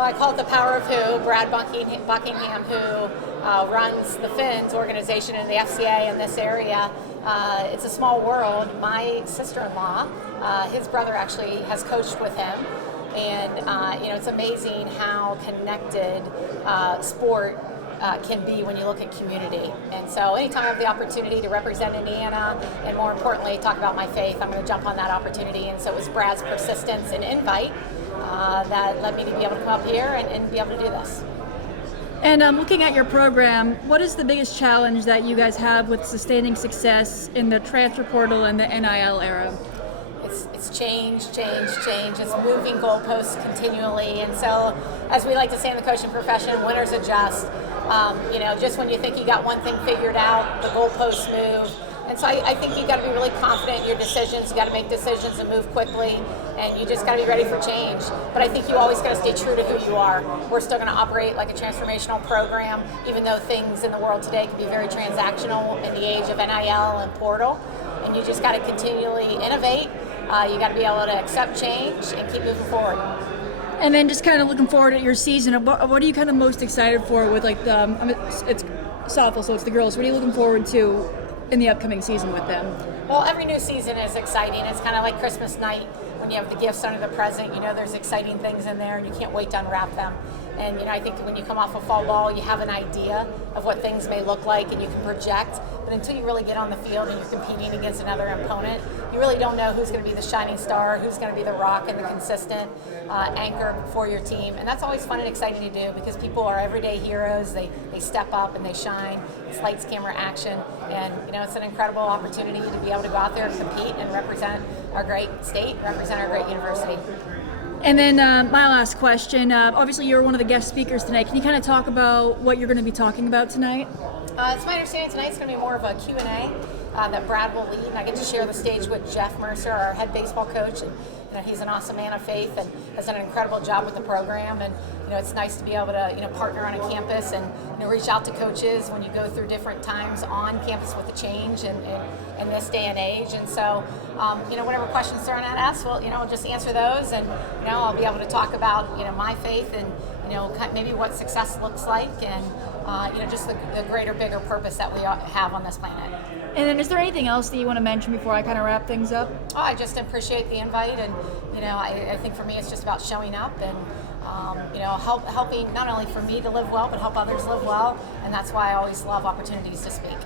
Well, I call it the power of who. Brad Buckingham, who runs the Finns organization in the FCA in this area. It's a small world. My sister-in-law, his brother actually has coached with him. And, it's amazing how connected sport can be when you look at community. And so anytime I have the opportunity to represent Indiana and more importantly talk about my faith, I'm going to jump on that opportunity. And so it was Brad's persistence and invite that led me to be able to come up here and be able to do this. And looking at your program, what is the biggest challenge that you guys have with sustaining success in the transfer portal and the NIL era? It's change. It's moving goalposts continually. And so, as we like to say in the coaching profession, winners adjust. Just when you think you got one thing figured out, the goalposts move. And so I think you've got to be really confident in your decisions. You got to make decisions and move quickly, and you just got to be ready for change. But I think you always got to stay true to who you are. We're still going to operate like a transformational program, even though things in the world today can be very transactional in the age of NIL and portal. And you just got to continually innovate. You got to be able to accept change and keep moving forward. And then just kind of looking forward at your season, what are you kind of most excited for with it's softball, so it's the girls. What are you looking forward to in the upcoming season with them? Well, every new season is exciting. It's kind of like Christmas night when you have the gifts under the present. There's exciting things in there and you can't wait to unwrap them. And I think when you come off of fall ball, you have an idea of what things may look like and you can project. But until you really get on the field and you're competing against another opponent, you really don't know who's going to be the shining star, who's going to be the rock and the consistent anchor for your team. And that's always fun and exciting to do because people are everyday heroes. They step up and they shine. It's lights, camera, action. And, it's an incredible opportunity to be able to go out there and compete and represent our great state, represent our great university. And then my last question, obviously you're one of the guest speakers tonight. Can you kind of talk about what you're going to be talking about tonight? It's my understanding tonight's going to be more of a Q&A that Brad will lead, and I get to share the stage with Jeff Mercer, our head baseball coach, and he's an awesome man of faith and has done an incredible job with the program. And it's nice to be able to partner on a campus and reach out to coaches when you go through different times on campus with the change and in this day and age. And so whatever questions thrown at us, we'll just answer those, and I'll be able to talk about my faith and maybe what success looks like and just the greater, bigger purpose that we have on this planet. And then is there anything else that you want to mention before I kind of wrap things up? Oh, I just appreciate the invite, and I think for me it's just about showing up and helping not only for me to live well, but help others live well, and that's why I always love opportunities to speak.